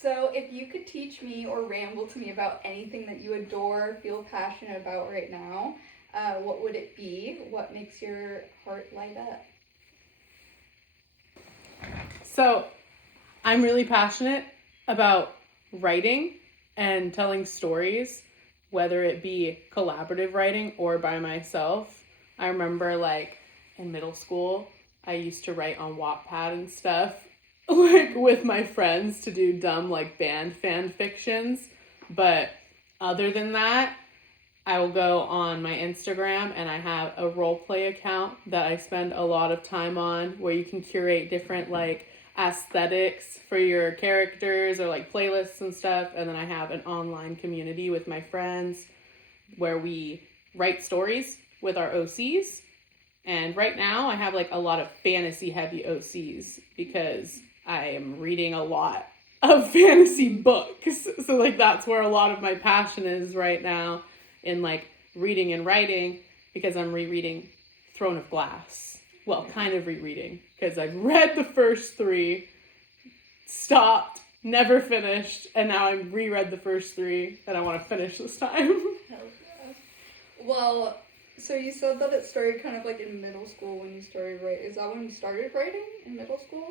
So if you could teach me or ramble to me about anything that you adore, feel passionate about right now, what would it be? What makes your heart light up? So, I'm really passionate about writing and telling stories, whether it be collaborative writing or by myself. I remember, like, in middle school, I used to write on Wattpad and stuff, like, with my friends to do dumb, like, band fan fictions. But other than that, I will go on my Instagram and I have a role play account that I spend a lot of time on where you can curate different like aesthetics for your characters or like playlists and stuff. And then I have an online community with my friends where we write stories with our OCs. And right now I have like a lot of fantasy heavy OCs because I am reading a lot of fantasy books. So like that's where a lot of my passion is right now in like reading and writing because I'm rereading Throne of Glass. Well, kind of rereading because I've read the first 3, stopped, never finished, and now I've reread the first 3 and I want to finish this time. Hell yeah. Well, so you said that it started kind of like in middle school when you started writing. Is that when you started writing in middle school?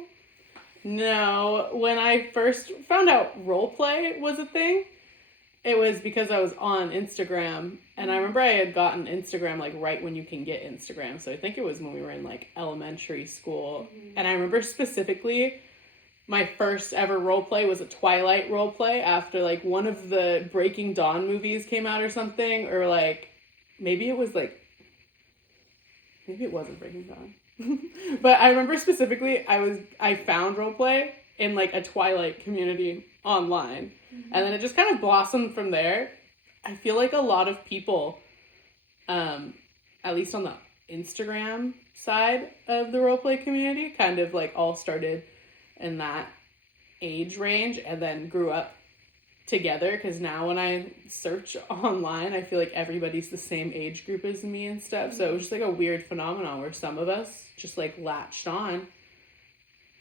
No, when I first found out roleplay was a thing, it was because I was on Instagram, and I remember I had gotten Instagram like right when you can get Instagram, so I think it was when we were in like elementary school, and I remember specifically my first ever roleplay was a Twilight roleplay after like one of the Breaking Dawn movies came out or something, or like maybe it wasn't Breaking Dawn. But I remember specifically I found roleplay in like a Twilight community online. And then it just kind of blossomed from there. I feel like a lot of people, at least on the Instagram side of the roleplay community, kind of like all started in that age range and then grew up together. Because now when I search online, I feel like everybody's the same age group as me and stuff. So it was just like a weird phenomenon where some of us just like latched on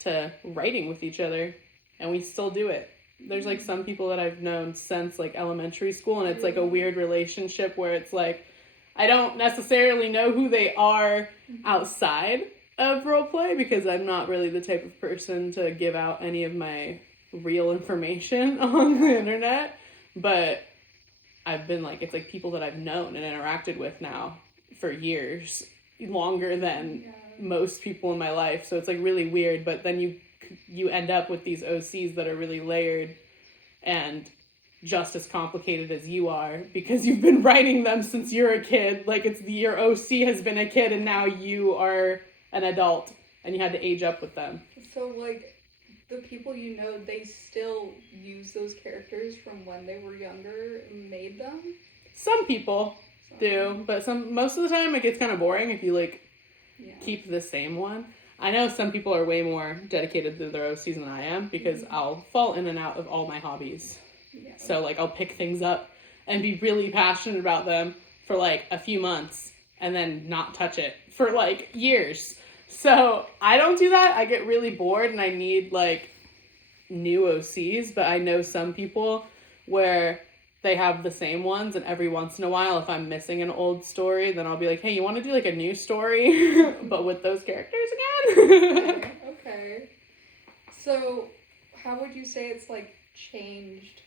to writing with each other, and we still do it. There's like some people that I've known since like elementary school, and it's like a weird relationship where it's like I don't necessarily know who they are outside of roleplay because I'm not really the type of person to give out any of my real information on the internet, but I've been like, it's like people that I've known and interacted with now for years, longer than most people in my life. So it's like really weird, but then you end up with these OCs that are really layered and just as complicated as you are because you've been writing them since you're a kid. Like your OC has been a kid and now you are an adult and you had to age up with them. So like the people you know, they still use those characters from when they were younger and made them? Some people do, but most of the time it gets kind of boring if you like keep the same one. I know some people are way more dedicated to their OCs than I am because I'll fall in and out of all my hobbies. Yeah. So like I'll pick things up and be really passionate about them for like a few months and then not touch it for like years. So I don't do that. I get really bored and I need like new OCs, but I know some people where they have the same ones, and every once in a while, if I'm missing an old story, then I'll be like, hey, you want to do like a new story, but with those characters again? Okay. So how would you say it's like changed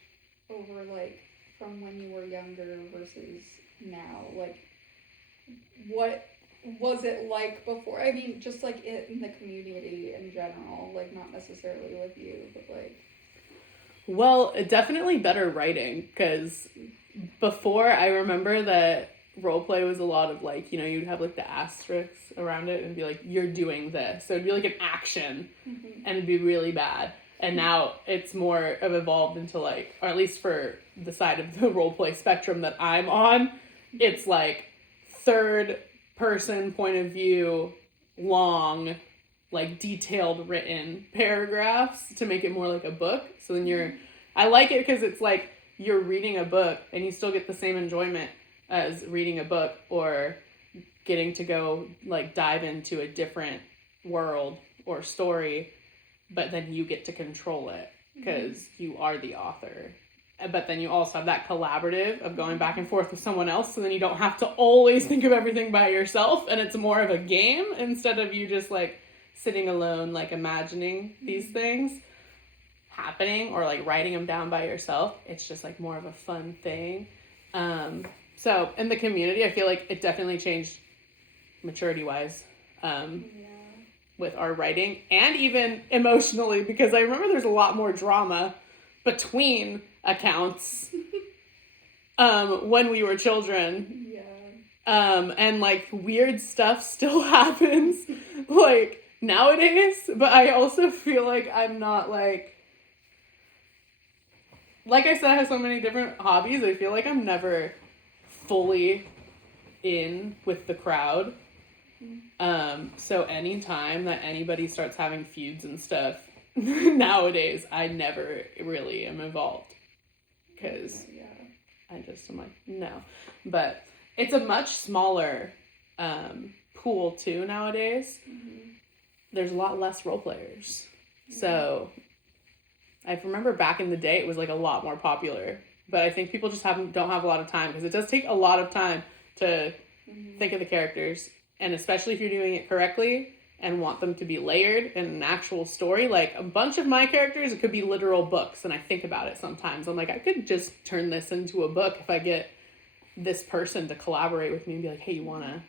over like from when you were younger versus now? Like what was it like before? I mean, just like in the community in general, like not necessarily with you, but like... Well, definitely better writing, because before I remember that roleplay was a lot of like, you know, you'd have like the asterisks around it and be like, you're doing this. So it'd be like an action and it'd be really bad. And now it's more of evolved into like, or at least for the side of the roleplay spectrum that I'm on, it's like third person point of view, long, like detailed written paragraphs to make it more like a book. So then I like it because it's like you're reading a book and you still get the same enjoyment as reading a book or getting to go like dive into a different world or story, but then you get to control it. because you are the author. But then you also have that collaborative of going back and forth with someone else, so then you don't have to always think of everything by yourself, and it's more of a game instead of you just, like, sitting alone, like, imagining these things happening or, like, writing them down by yourself. It's just, like, more of a fun thing. So in the community, I feel like it definitely changed maturity-wise with our writing, and even emotionally, because I remember there's a lot more drama between accounts when we were children. And, like, weird stuff still happens, like, nowadays, but I also feel like I'm not, like I said, I have so many different hobbies. I feel like I'm never fully in with the crowd. So anytime that anybody starts having feuds and stuff nowadays, I never really am involved, because I just am like, no. But it's a much smaller pool too nowadays. There's a lot less role players. So I remember back in the day it was, like, a lot more popular, but I think people just don't have a lot of time, because it does take a lot of time to think of the characters, and especially if you're doing it correctly and want them to be layered in an actual story. Like, a bunch of my characters, it could be literal books, and I think about it sometimes. I'm like, I could just turn this into a book if I get this person to collaborate with me and be like, hey, you wanna,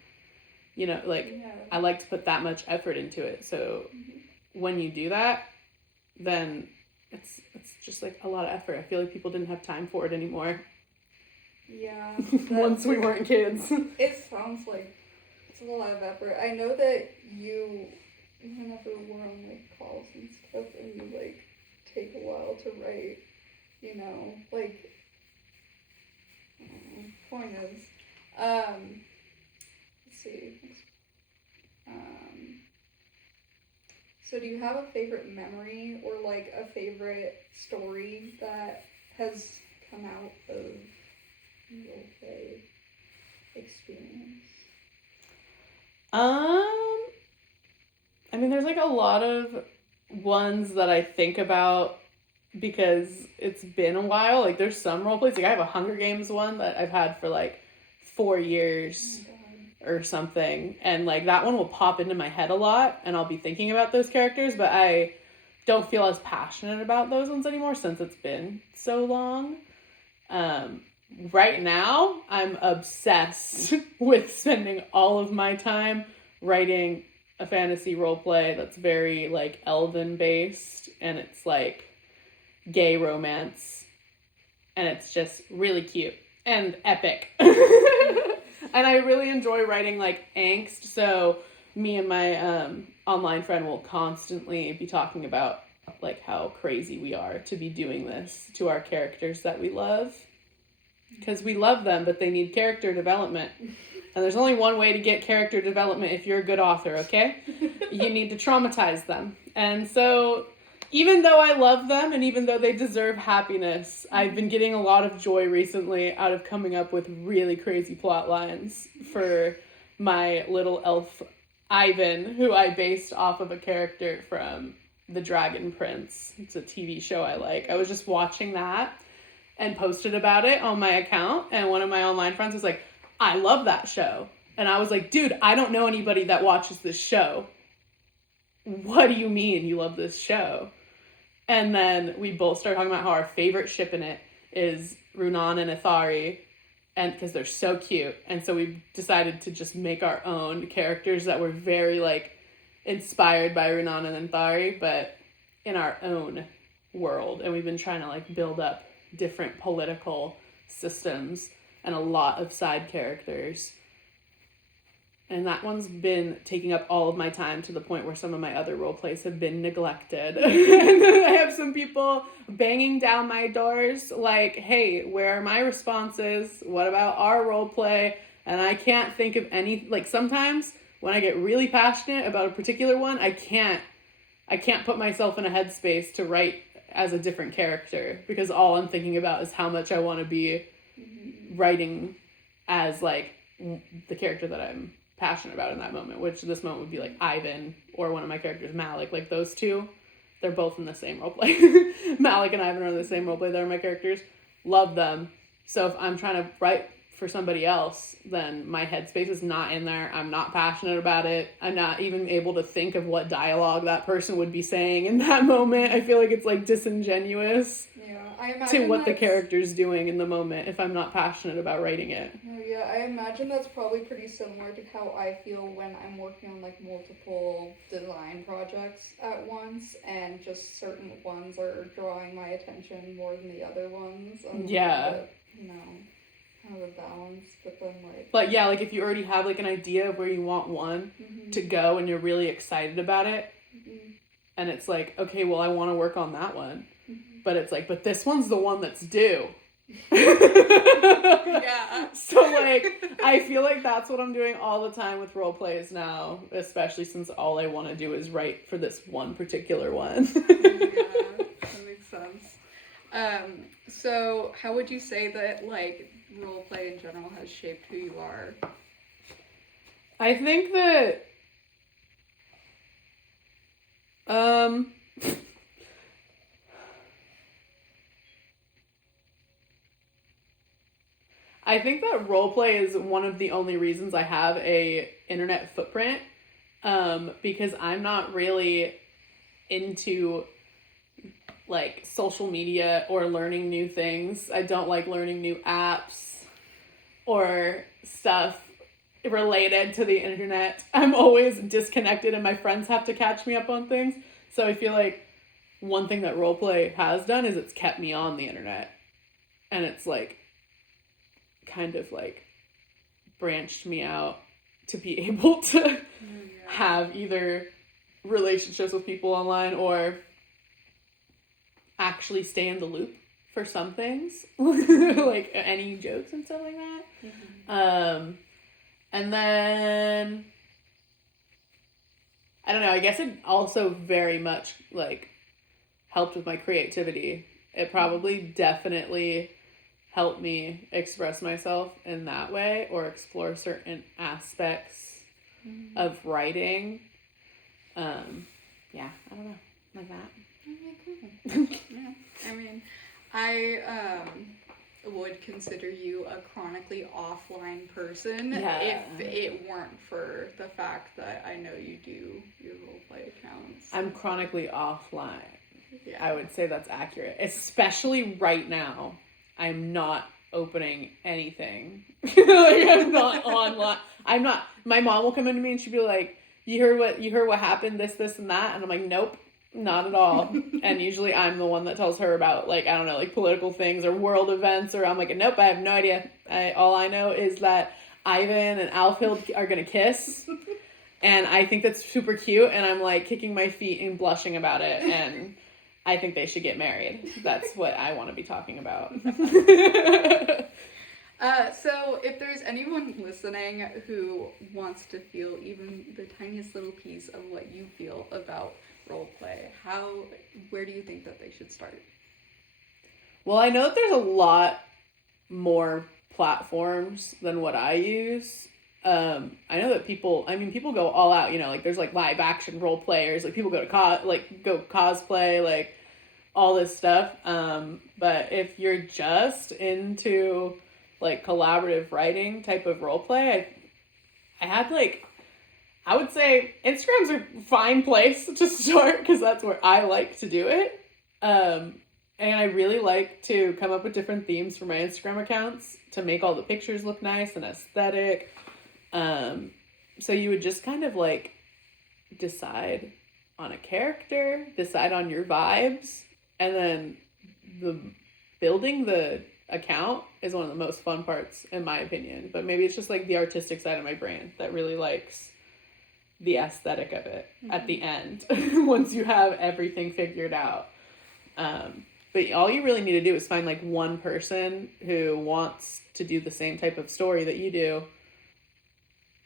you know, like, I like to put that much effort into it. So when you do that, then it's just, like, a lot of effort. I feel like people didn't have time for it anymore. Once we weren't kids. It sounds like it's a lot of effort. I know that you, whenever we're on, like, calls and stuff, and you, like, take a while to write, you know, like, point is, let's see, so do you have a favorite memory or, like, a favorite story that has come out of your roleplay experience? I mean, there's, like, a lot of ones that I think about because it's been a while. Like, there's some roleplays, like, I have a Hunger Games one that I've had for, like, 4 years or something, and, like, that one will pop into my head a lot, and I'll be thinking about those characters, but I don't feel as passionate about those ones anymore since it's been so long. Right now, I'm obsessed with spending all of my time writing a fantasy roleplay that's very, like, elven based, and it's, like, gay romance, and it's just really cute and epic. And I really enjoy writing, like, angst, so me and my online friend will constantly be talking about, like, how crazy we are to be doing this to our characters that we love, because we love them, but they need character development. And there's only one way to get character development if you're a good author, okay? You need to traumatize them. And so, even though I love them, and even though they deserve happiness, I've been getting a lot of joy recently out of coming up with really crazy plot lines for my little elf, Ivan, who I based off of a character from The Dragon Prince. It's a TV show I like. I was just watching that and posted about it on my account, and one of my online friends was like, I love that show. And I was like, dude, I don't know anybody that watches this show. What do you mean you love this show? And then we both started talking about how our favorite ship in it is Runan and Ithari, and because they're so cute. And so we decided to just make our own characters that were very, like, inspired by Runan and Ithari, but in our own world. And we've been trying to, like, build up different political systems and a lot of side characters. And that one's been taking up all of my time to the point where some of my other role plays have been neglected. And I have some people banging down my doors like, hey, where are my responses? What about our role play? And I can't think of any, like, sometimes when I get really passionate about a particular one, I can't put myself in a headspace to write as a different character, because all I'm thinking about is how much I want to be writing as, like, the character that I'm passionate about in that moment, which this moment would be, like, Ivan or one of my characters, Malik, like those two. they're both in the same roleplay. Malik and Ivan are in the same roleplay. They're my characters. Love them. So if I'm trying to write for somebody else, then my headspace is not in there. I'm not passionate about it. I'm not even able to think of what dialogue that person would be saying in that moment. I feel like it's like disingenuous I imagine to what the character's doing in the moment if I'm not passionate about writing it. Yeah, I imagine that's probably pretty similar to how I feel when I'm working on like multiple design projects at once, and just certain ones are drawing my attention more than the other ones. Yeah. Kind of a balance, but then But yeah, like if you already have like an idea of where you want one to go and you're really excited about it, and it's like, okay, well I want to work on that one. But it's like, but this one's the one that's due. Yeah. So like, I feel like that's what I'm doing all the time with role plays now, especially since all I want to do is write for this one particular one. Yeah, that makes sense. So how would you say that like role play in general has shaped who you are? I think that I think that roleplay is one of the only reasons I have a internet footprint, because I'm not really into like social media or learning new things. I don't like learning new apps or stuff related to the internet. I'm always disconnected and my friends have to catch me up on things. So I feel like one thing that roleplay has done is it's kept me on the internet. And it's like kind of like branched me out to be able to have either relationships with people online or actually stay in the loop for some things. Like any jokes and stuff like that. And then I don't know, I guess it also very much like helped with my creativity. It probably definitely helped me express myself in that way or explore certain aspects of writing. Yeah, I don't know, like that. Okay, cool. Yeah, I mean, I would consider you a chronically offline person if it weren't for the fact that I know you do your roleplay accounts. I'm chronically offline. Yeah. I would say that's accurate. Especially right now. I'm not opening anything. Like, I'm not online. I'm not. My mom will come into me and she'll be like, you heard what happened, this, and that? And I'm like, nope. Not at all. And usually I'm the one that tells her about, like, I don't know, like political things or world events, or I'm like, nope, I have no idea. All I know is that Ivan and Alfhild are going to kiss. And I think that's super cute. And I'm like kicking my feet and blushing about it. And I think they should get married. That's what I want to be talking about. So if there's anyone listening who wants to feel even the tiniest little piece of what you feel about roleplay, where do you think that they should start? Well, I know that there's a lot more platforms than what I use. I know that people go all out, like there's like live action role players, like people go cosplay, like all this stuff. But if you're just into like collaborative writing type of role play, I would say Instagram's a fine place to start because that's where I like to do it. And I really like to come up with different themes for my Instagram accounts to make all the pictures look nice and aesthetic. So you would just kind of like decide on a character, decide on your vibes, and then building the account is one of the most fun parts in my opinion. But maybe it's just like the artistic side of my brain that really likes the aesthetic of it at the end once you have everything figured out. But all you really need to do is find like one person who wants to do the same type of story that you do.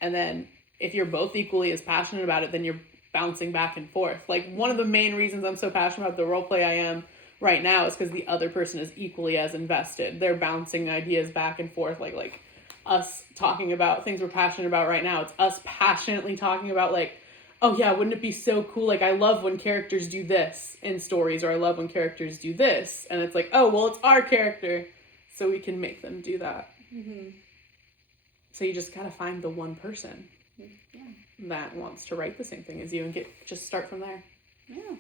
And then if you're both equally as passionate about it, then you're bouncing back and forth. Like one of the main reasons I'm so passionate about the role play I am right now is because the other person is equally as invested. They're bouncing ideas back and forth, like us talking about things we're passionate about right now. It's us passionately talking about like, oh yeah, wouldn't it be so cool? Like, I love when characters do this in stories, or I love when characters do this. And it's like, oh, well, it's our character, so we can make them do that. Mm-hmm. So you just gotta find the one person Yeah. that wants to write the same thing as you and just start from there. Yeah.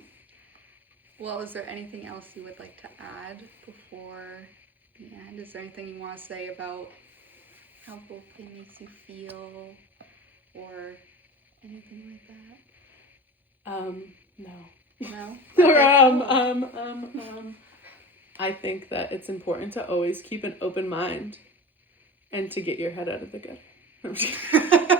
Well, is there anything else you would like to add before the end? Is there anything you want to say about how roleplay makes you feel, or anything like that? No. No? Or, I think that it's important to always keep an open mind and to get your head out of the gutter. I'm just kidding.